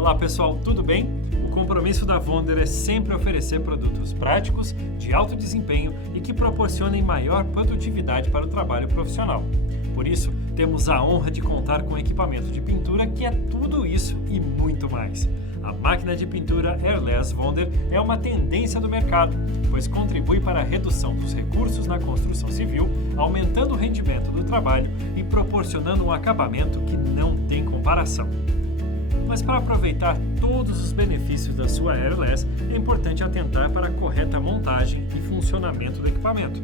Olá pessoal, tudo bem? O compromisso da Wonder é sempre oferecer produtos práticos, de alto desempenho e que proporcionem maior produtividade para o trabalho profissional. Por isso, temos a honra de contar com equipamento de pintura que é tudo isso e muito mais. A máquina de pintura Airless Wonder é uma tendência do mercado, pois contribui para a redução dos recursos na construção civil, aumentando o rendimento do trabalho e proporcionando um acabamento que não tem comparação. Mas para aproveitar todos os benefícios da sua Airless, é importante atentar para a correta montagem e funcionamento do equipamento.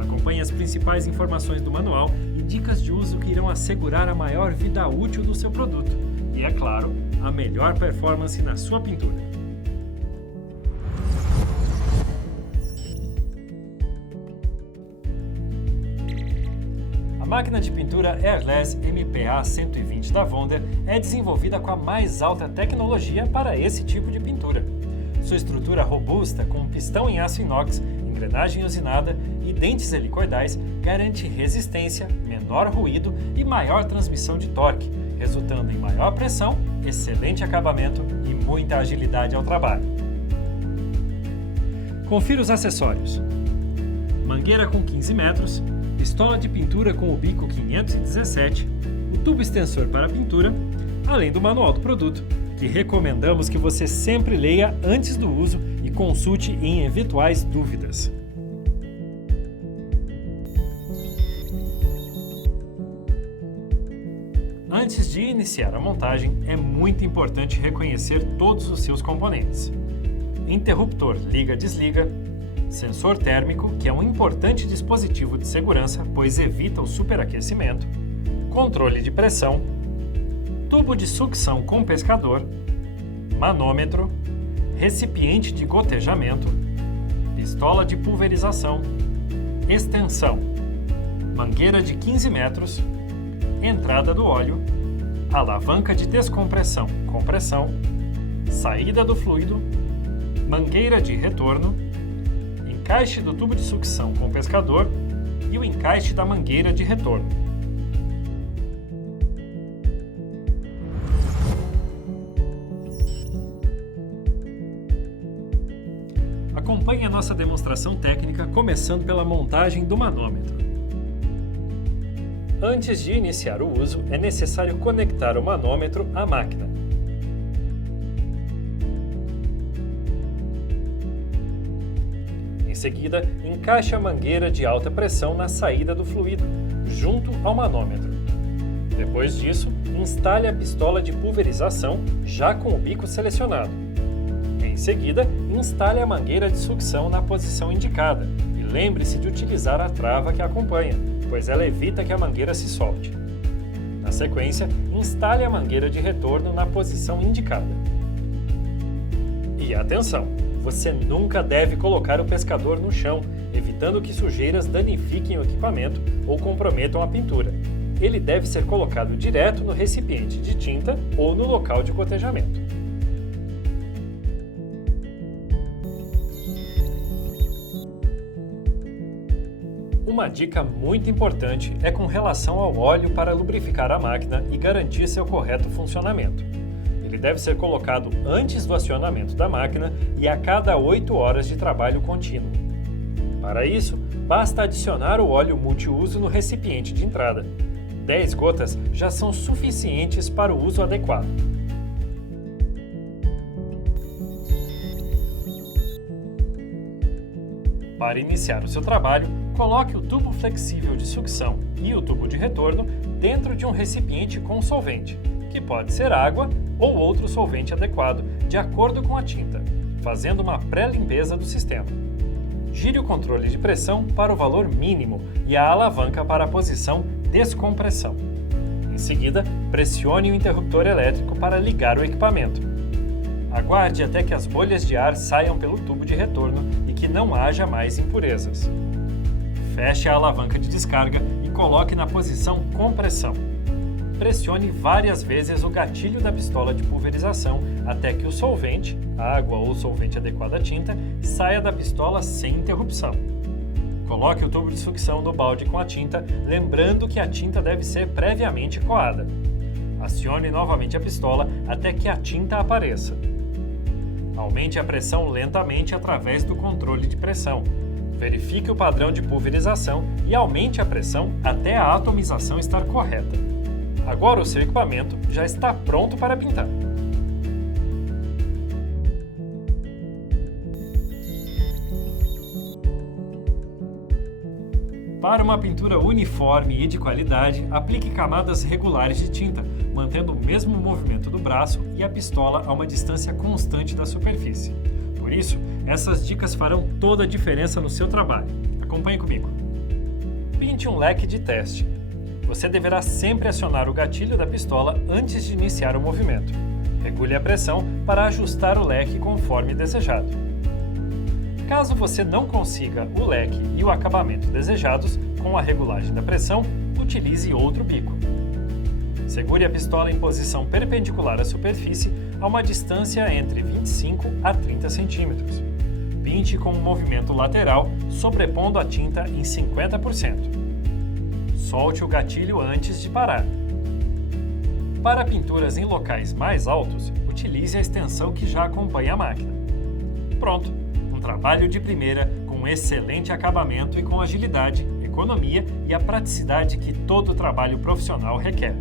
Acompanhe as principais informações do manual e dicas de uso que irão assegurar a maior vida útil do seu produto e, é claro, a melhor performance na sua pintura. A máquina de pintura Airless MPA 120 da Wonder é desenvolvida com a mais alta tecnologia para esse tipo de pintura. Sua estrutura robusta, com um pistão em aço inox, engrenagem usinada e dentes helicoidais, garante resistência, menor ruído e maior transmissão de torque, resultando em maior pressão, excelente acabamento e muita agilidade ao trabalho. Confira os acessórios: mangueira com 15 metros, pistola de pintura com o bico 517, o tubo extensor para pintura, além do manual do produto, que recomendamos que você sempre leia antes do uso e consulte em eventuais dúvidas. Antes de iniciar a montagem, é muito importante reconhecer todos os seus componentes: interruptor liga-desliga, sensor térmico, que é um importante dispositivo de segurança, pois evita o superaquecimento, controle de pressão, tubo de sucção com pescador, manômetro, recipiente de gotejamento, pistola de pulverização, extensão, mangueira de 15 metros, entrada do óleo, alavanca de descompressão, compressão, saída do fluido, mangueira de retorno, encaixe do tubo de sucção com pescador e o encaixe da mangueira de retorno. Acompanhe a nossa demonstração técnica começando pela montagem do manômetro. Antes de iniciar o uso, é necessário conectar o manômetro à máquina. Em seguida, encaixe a mangueira de alta pressão na saída do fluido, junto ao manômetro. Depois disso, instale a pistola de pulverização, já com o bico selecionado. Em seguida, instale a mangueira de sucção na posição indicada e lembre-se de utilizar a trava que acompanha, pois ela evita que a mangueira se solte. Na sequência, instale a mangueira de retorno na posição indicada. E atenção! Você nunca deve colocar o pescador no chão, evitando que sujeiras danifiquem o equipamento ou comprometam a pintura. Ele deve ser colocado direto no recipiente de tinta ou no local de gotejamento. Uma dica muito importante é com relação ao óleo para lubrificar a máquina e garantir seu correto funcionamento. Ele deve ser colocado antes do acionamento da máquina e a cada 8 horas de trabalho contínuo. Para isso, basta adicionar o óleo multiuso no recipiente de entrada. 10 gotas já são suficientes para o uso adequado. Para iniciar o seu trabalho, coloque o tubo flexível de sucção e o tubo de retorno dentro de um recipiente com solvente, que pode ser água ou outro solvente adequado, de acordo com a tinta, fazendo uma pré-limpeza do sistema. Gire o controle de pressão para o valor mínimo e a alavanca para a posição descompressão. Em seguida, pressione o interruptor elétrico para ligar o equipamento. Aguarde até que as bolhas de ar saiam pelo tubo de retorno e que não haja mais impurezas. Feche a alavanca de descarga e coloque na posição compressão. Pressione várias vezes o gatilho da pistola de pulverização até que o solvente, água ou solvente adequado à tinta, saia da pistola sem interrupção. Coloque o tubo de sucção no balde com a tinta, lembrando que a tinta deve ser previamente coada. Acione novamente a pistola até que a tinta apareça. Aumente a pressão lentamente através do controle de pressão. Verifique o padrão de pulverização e aumente a pressão até a atomização estar correta. Agora o seu equipamento já está pronto para pintar. Para uma pintura uniforme e de qualidade, aplique camadas regulares de tinta, mantendo o mesmo movimento do braço e a pistola a uma distância constante da superfície. Por isso, essas dicas farão toda a diferença no seu trabalho. Acompanhe comigo. Pinte um leque de teste. Você deverá sempre acionar o gatilho da pistola antes de iniciar o movimento. Regule a pressão para ajustar o leque conforme desejado. Caso você não consiga o leque e o acabamento desejados, com a regulagem da pressão, utilize outro bico. Segure a pistola em posição perpendicular à superfície a uma distância entre 25 a 30 centímetros. Pinte com um movimento lateral, sobrepondo a tinta em 50%. Solte o gatilho antes de parar. Para pinturas em locais mais altos, utilize a extensão que já acompanha a máquina. Pronto! Um trabalho de primeira, com excelente acabamento e com agilidade, economia e a praticidade que todo trabalho profissional requer.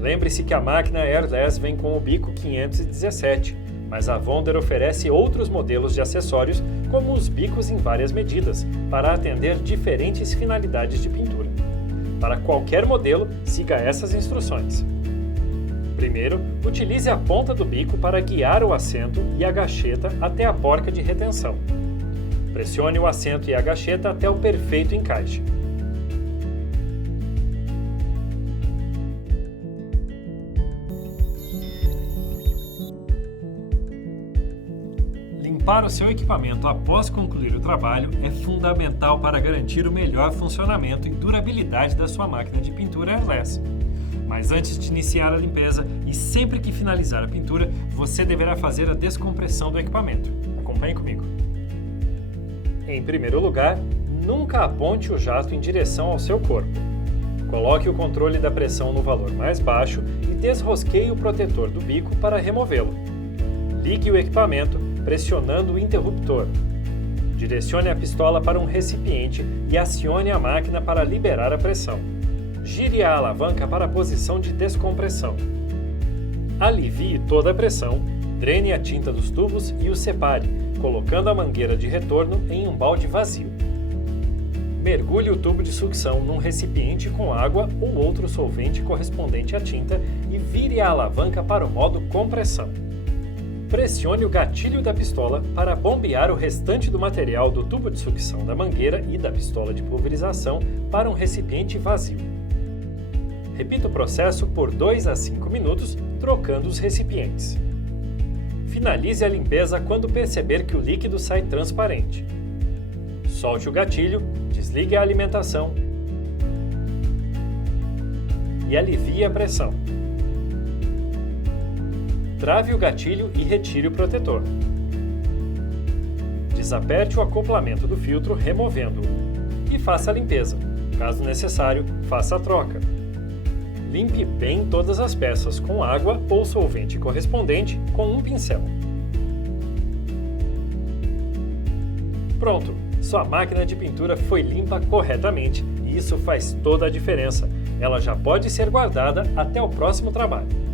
Lembre-se que a máquina Airless vem com o bico 517, mas a Wonder oferece outros modelos de acessórios, como os bicos em várias medidas, para atender diferentes finalidades de pintura. Para qualquer modelo, siga essas instruções. Primeiro, utilize a ponta do bico para guiar o assento e a gacheta até a porca de retenção. Pressione o assento e a gacheta até o perfeito encaixe. Limpar o seu equipamento após concluir o trabalho é fundamental para garantir o melhor funcionamento e durabilidade da sua máquina de pintura Airless. Mas antes de iniciar a limpeza e sempre que finalizar a pintura, você deverá fazer a descompressão do equipamento. Acompanhe comigo. Em primeiro lugar, nunca aponte o jato em direção ao seu corpo. Coloque o controle da pressão no valor mais baixo e desrosqueie o protetor do bico para removê-lo. Ligue o equipamento pressionando o interruptor. Direcione a pistola para um recipiente e acione a máquina para liberar a pressão. Gire a alavanca para a posição de descompressão. Alivie toda a pressão, drene a tinta dos tubos e os separe, colocando a mangueira de retorno em um balde vazio. Mergulhe o tubo de sucção num recipiente com água ou outro solvente correspondente à tinta e vire a alavanca para o modo compressão. Pressione o gatilho da pistola para bombear o restante do material do tubo de sucção da mangueira e da pistola de pulverização para um recipiente vazio. Repita o processo por 2 a 5 minutos, trocando os recipientes. Finalize a limpeza quando perceber que o líquido sai transparente. Solte o gatilho, desligue a alimentação e alivie a pressão. Trave o gatilho e retire o protetor. Desaperte o acoplamento do filtro removendo-o e faça a limpeza. Caso necessário, faça a troca. Limpe bem todas as peças com água ou solvente correspondente com um pincel. Pronto! Sua máquina de pintura foi limpa corretamente e isso faz toda a diferença. Ela já pode ser guardada até o próximo trabalho.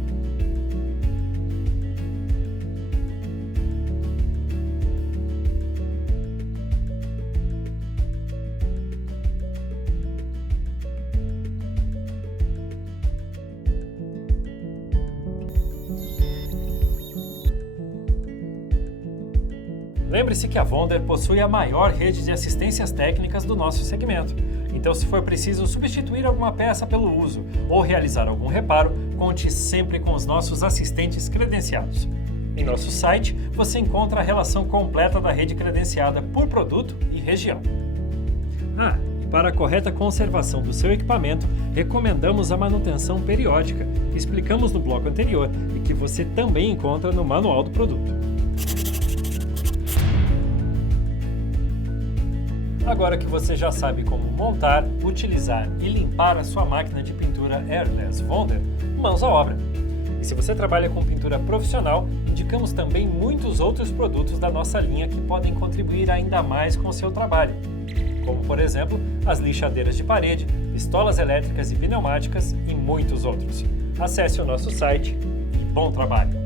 Lembre-se que a Wonder possui a maior rede de assistências técnicas do nosso segmento. Então, se for preciso substituir alguma peça pelo uso ou realizar algum reparo, conte sempre com os nossos assistentes credenciados. Em nosso site, você encontra a relação completa da rede credenciada por produto e região. E para a correta conservação do seu equipamento, recomendamos a manutenção periódica, que explicamos no bloco anterior e que você também encontra no manual do produto. Agora que você já sabe como montar, utilizar e limpar a sua máquina de pintura Airless Wonder, mãos à obra! E se você trabalha com pintura profissional, indicamos também muitos outros produtos da nossa linha que podem contribuir ainda mais com o seu trabalho, como por exemplo as lixadeiras de parede, pistolas elétricas e pneumáticas e muitos outros. Acesse o nosso site e bom trabalho!